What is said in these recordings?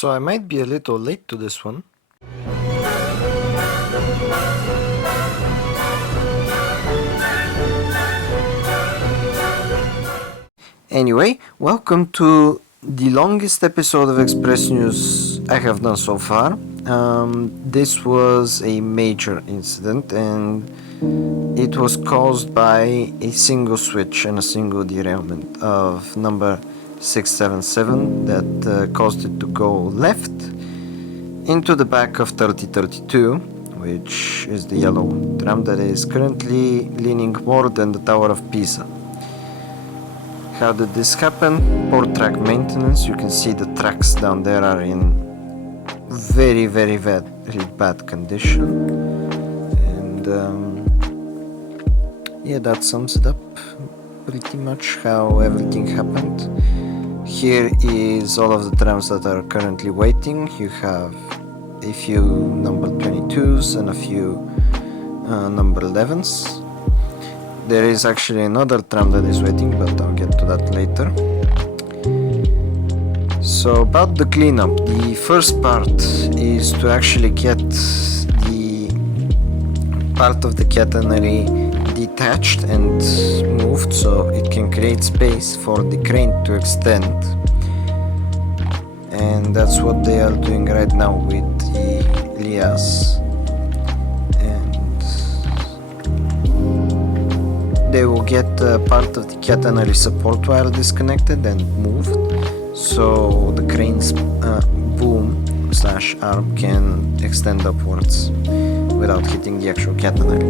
So I might be a little late to this one. Anyway, welcome to the longest episode of Express News I have done so far. This was a major incident and it was caused by a single switch and a single derailment of number 677 that caused it to go left into the back of 3032, which is the yellow tram that is currently leaning more than the Tower of Pisa. How did this happen? Poor track maintenance. You can see the tracks down there are in very bad condition, and yeah, that sums it up pretty much how everything happened. Here is all of the trams that are currently waiting. You have a few number 22s and a few number 11s. There is actually another tram that is waiting, but I'll get to that later. So about the cleanup, the first part is to actually get the part of the catenary detached and moved so it can create space for the crane to extend. And that's what they are doing right now with the lias. They will get part of the catenary support wire disconnected and moved, so the crane's boom/arm can extend upwards without hitting the actual catenary.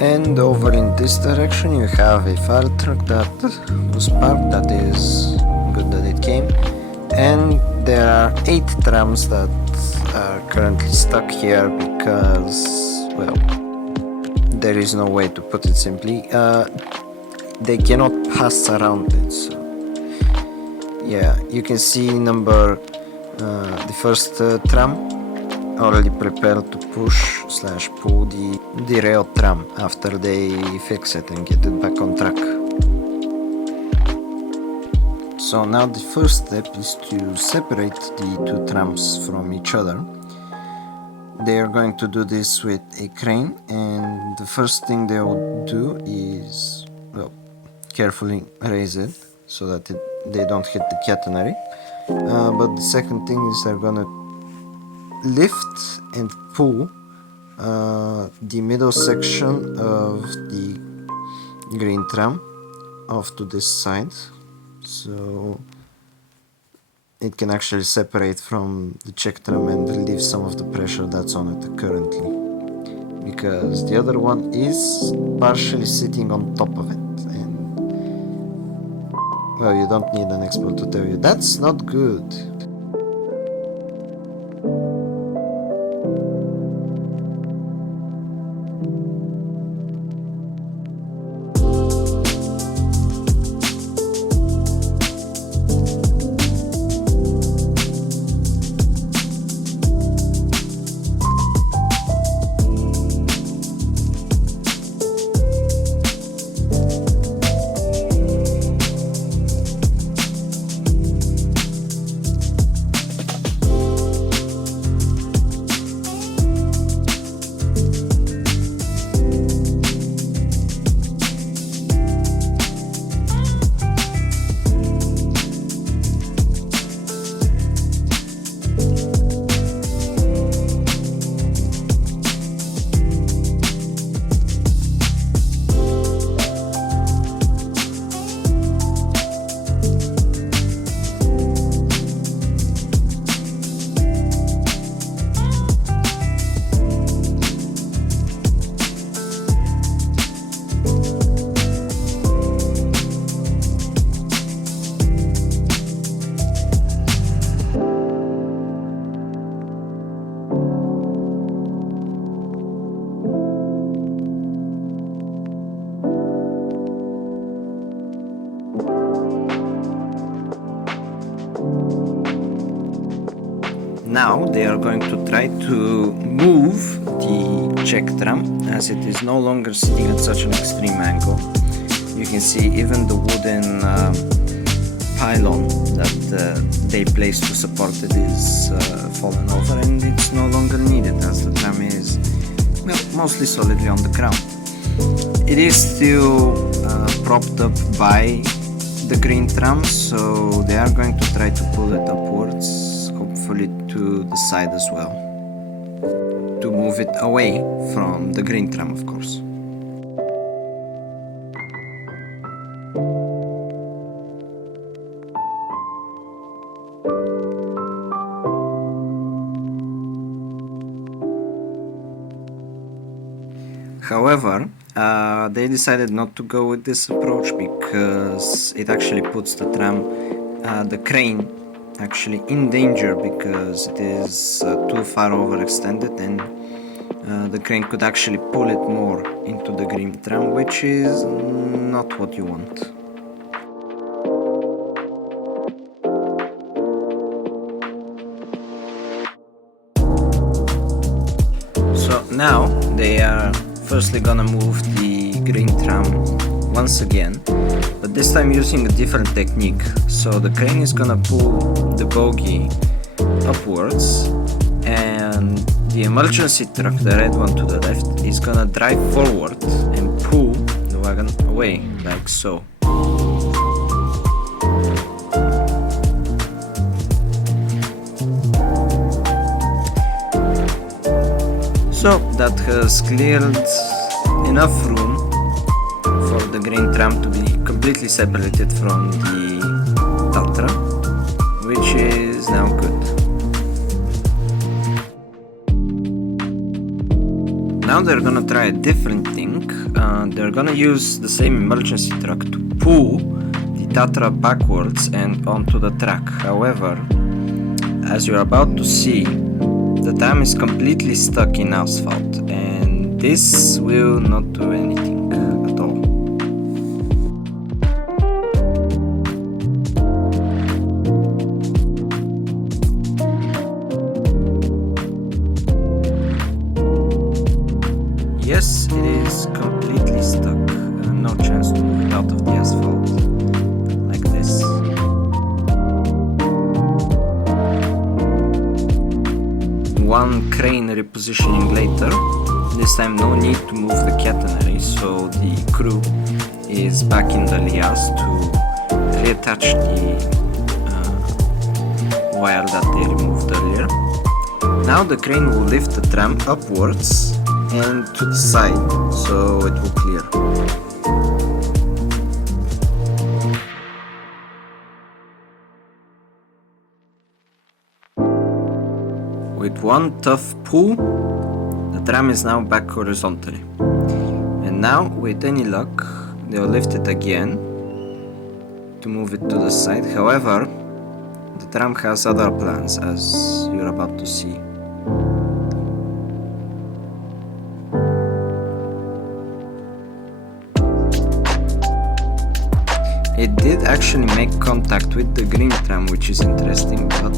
And over in this direction you have a fire truck that was parked. That is good that it came. And there are 8 trams that are currently stuck here because, well, there is no way to put it simply. They cannot pass around it. So yeah, you can see the first tram already prepared to push/pull the derailed tram after they fix it and get it back on track. So now the first step is to separate the 2 trams from each other. They are going to do this with a crane, and the first thing they will do is, well, carefully raise it so that they don't hit the catenary. But the second thing is they're gonna lift and pull the middle section of the green tram off to this side, so it can actually separate from the check tram and relieve some of the pressure that's on it currently, because the other one is partially sitting on top of it, and, well, you don't need an expert to tell you that's not good. Now they are going to try to move the check tram, as it is no longer sitting at such an extreme angle. You can see even the wooden pylon that they placed to support it is fallen over, and it's no longer needed as the tram is, well, mostly solidly on the ground. It is still propped up by the green tram, so they are going to try to pull it upwards, hopefully to the side as well, to move it away from the green tram, of course. However, they decided not to go with this approach because it actually puts the tram, the crane, actually in danger because it is too far overextended, and the crane could actually pull it more into the green tram, which is not what you want. So now they are firstly gonna move the green tram once again, but this time using a different technique. So the crane is gonna pull the bogie upwards, and the emergency truck, the red one to the left, is gonna drive forward and pull the wagon away, like so. So that has cleared enough room for the green tram to be completely separated from the Tatra, which is now good. Now they're gonna try a different thing. They're gonna use the same emergency truck to pull the Tatra backwards and onto the track. However, as you're about to see, the tram is completely stuck in asphalt, and this will not do anything at all. Yes, it is completely stuck. No chance to move it out of the asphalt like this. One crane repositioning later. This time no need to move the catenary, so the crew is back in the lias to reattach the wire that they removed earlier. Now the crane will lift the tram upwards and to the side, so it will clear. With one tough pull, the tram is now back horizontally. And now, with any luck, they'll lift it again to move it to the side. However, the tram has other plans, as you're about to see. It did actually make contact with the green tram, which is interesting, but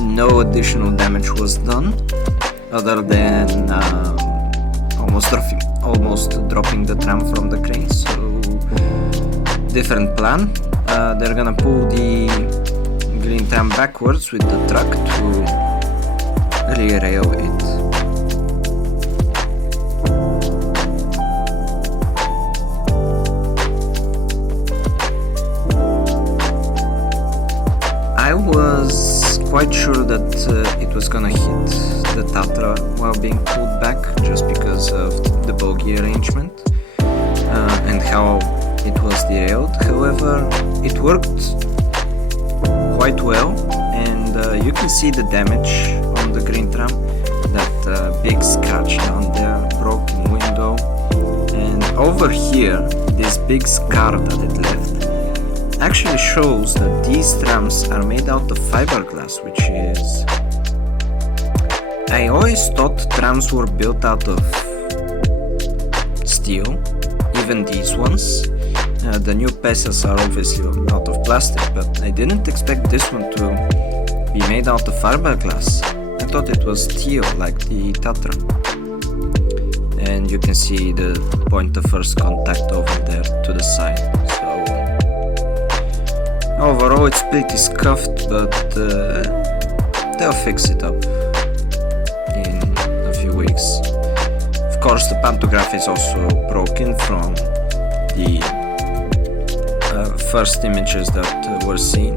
no additional damage was done, other than almost dropping the tram from the crane. So different plan. They're gonna pull the green tram backwards with the truck to re-rail it. I was quite sure that it was gonna hit the Tatra while being pulled back, just because of the bogie arrangement and how it was derailed. However, it worked quite well, and you can see the damage on the green tram, that big scratch down there, broken window, and over here, this big scar that it left actually shows that these trams are made out of fiberglass, which is... I always thought trams were built out of steel, even these ones. The new peces are obviously out of plastic, but I didn't expect this one to be made out of fiberglass. I thought it was steel, like the Tatra. And you can see the point of first contact over there to the side. So Overall it's pretty scuffed, but they'll fix it up in a few weeks. Of course the pantograph is also broken from the first images that were seen.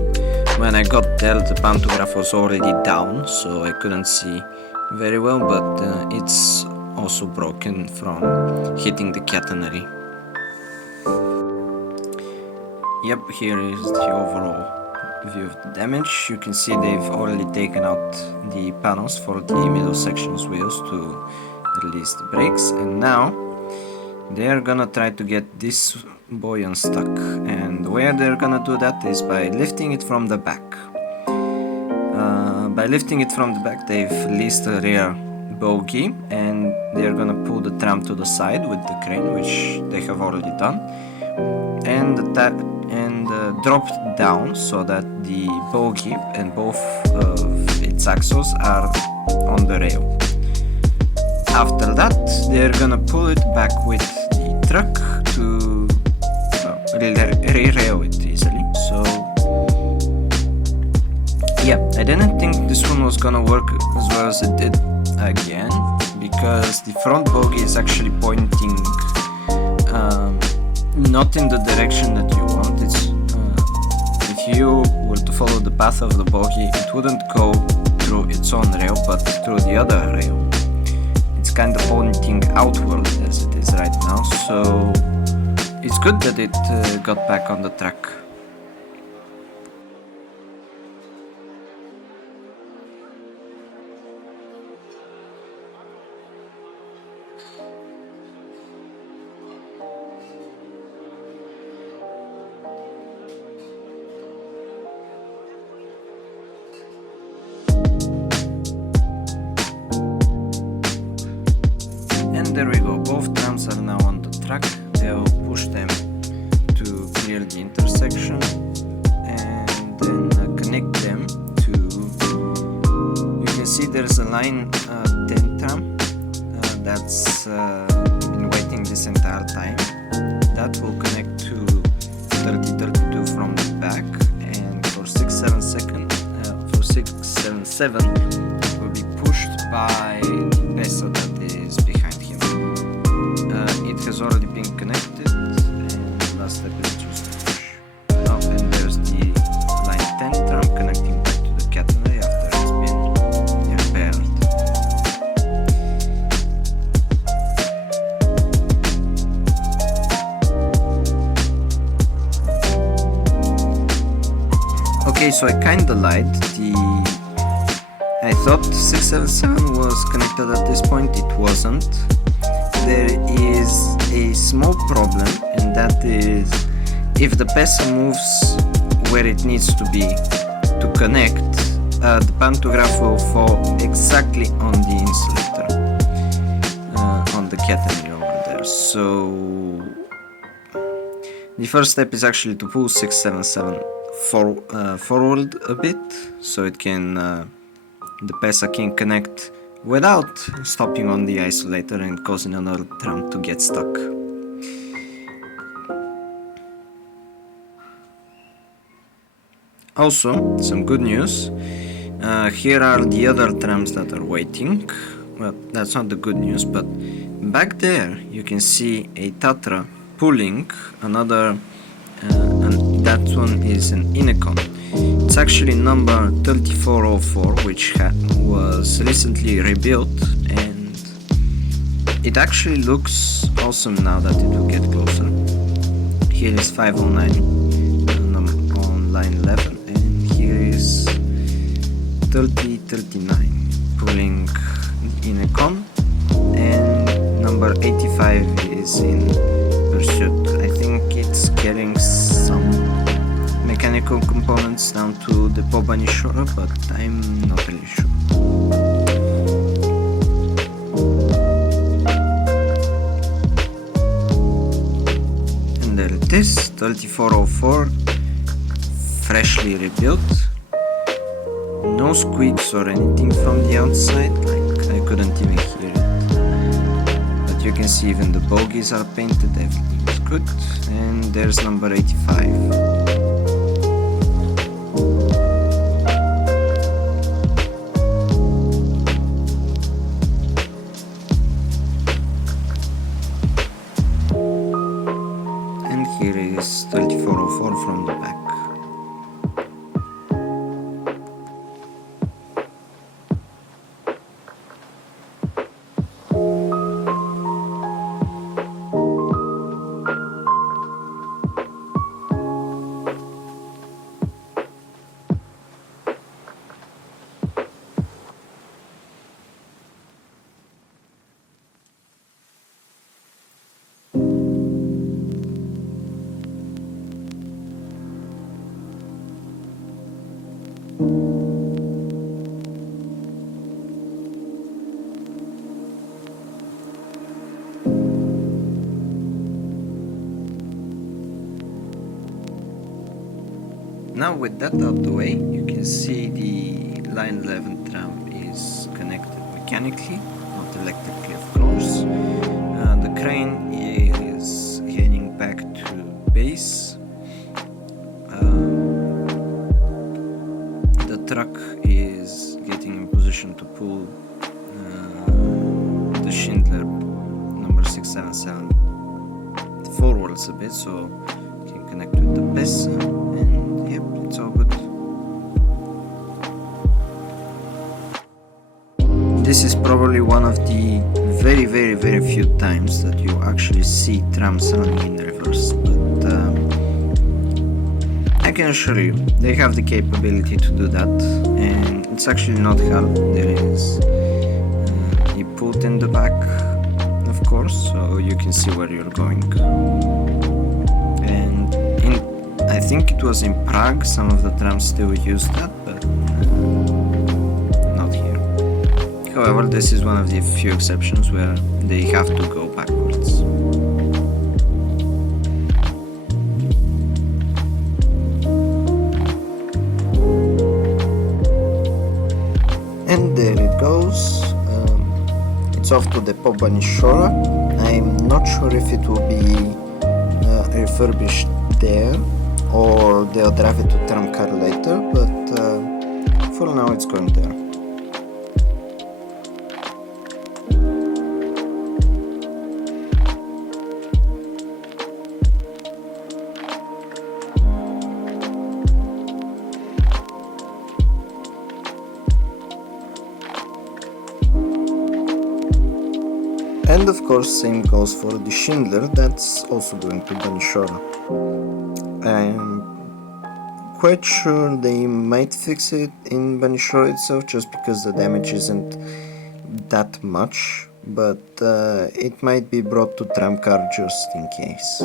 When I got there the pantograph was already down, so I couldn't see very well, but it's also broken from hitting the catenary. Yep, here is the overall view of the damage. You can see they've already taken out the panels for the middle section's wheels to release the brakes, and now they are gonna try to get this boy unstuck, and the way they're gonna do that is by lifting it from the back. By lifting it from the back, they've released the rear bogie, and they're gonna pull the tram to the side with the crane, which they have already done, and dropped down so that the bogie and both of its axles are on the rail. After that, they're gonna pull it back with the truck to re-rail it easily. So yeah, I didn't think this one was gonna work as well as it did again, because the front bogie is actually pointing not in the direction that you want. It's if you were to follow the path of the bogie, it wouldn't go through its own rail but through the other rail. It's kind of pointing outward as it is right now, so it's good that it got back on the track. There we go, both trams are now on the track. They'll push them to clear the intersection and then connect them to, you can see there's a line 10 tram that's been waiting this entire time. That will connect to 3032 from the back, and for 677 it will be pushed by the Pesa that is behind him. It has already been connected, and the last step is just to push. Oh, and there's the line 10 tram connecting back to the catenary after it's been repaired. Okay, so I kinda lied. I thought 677 was connected at this point. It wasn't. There is a small problem, and that is if the Pesa moves where it needs to be to connect, the pantograph will fall exactly on the insulator, on the catenary over there. So the first step is actually to pull 677 forward a bit, so it can the Pesa can connect without stopping on the isolator and causing another tram to get stuck. Also, some good news. Here are the other trams that are waiting. Well, that's not the good news, but back there you can see a Tatra pulling another, and that one is an Inecon. It's actually number 3404, which was recently rebuilt, and it actually looks awesome now that it will get closer. Here is 509 on line 11, and here is 3039 pulling Inecon, and number 85 is in pursuit. I think it's getting some mechanical components down to the Pobanishora, but I'm not really sure. And there it is, 3404, freshly rebuilt. No squeaks or anything from the outside, like I couldn't even hear it. But you can see even the bogies are painted, everything is good. And there's number 85. Now with that out of the way, you can see the line 11 tram is connected mechanically, not electrically of course. The crane is heading back to base. The truck is getting in position to pull the Schindler number 677 forwards a bit, so you can connect with the Bessa, and yep, it's all good. This is probably one of the very few times that you actually see trams running in reverse, but I can assure you they have the capability to do that, and it's actually not hard. There is a put in the back, of course, so you can see where you're going. And I think it was in Prague, some of the trams still use that, but not here. However, this is one of the few exceptions where they have to go backwards. And there it goes. It's off to the Banishora. I'm not sure if it will be refurbished there or they'll drive it to tramcar later, but for now it's going there. And of course, same goes for the Schindler, that's also going to Banishora. I'm quite sure they might fix it in Banishora itself, just because the damage isn't that much, but it might be brought to tramcar just in case.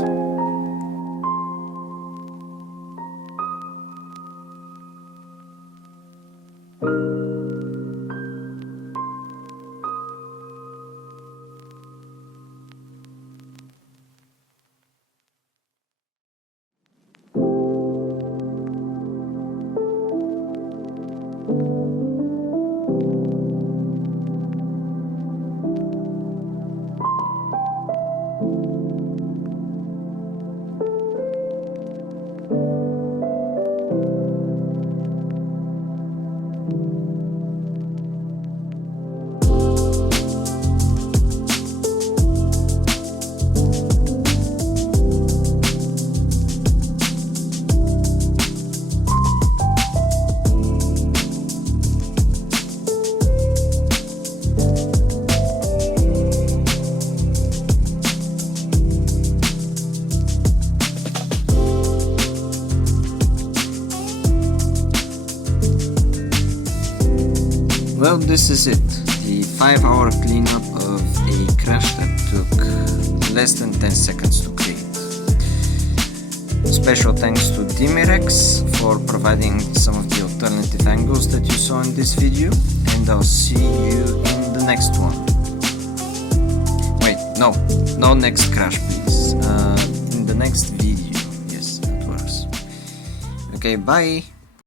Well, this is it, the 5-hour cleanup of a crash that took less than 10 seconds to create. Special thanks to Dimirex for providing some of the alternative angles that you saw in this video, and I'll see you in the next one. Wait, no next crash please, in the next video, yes, that works. Okay, bye!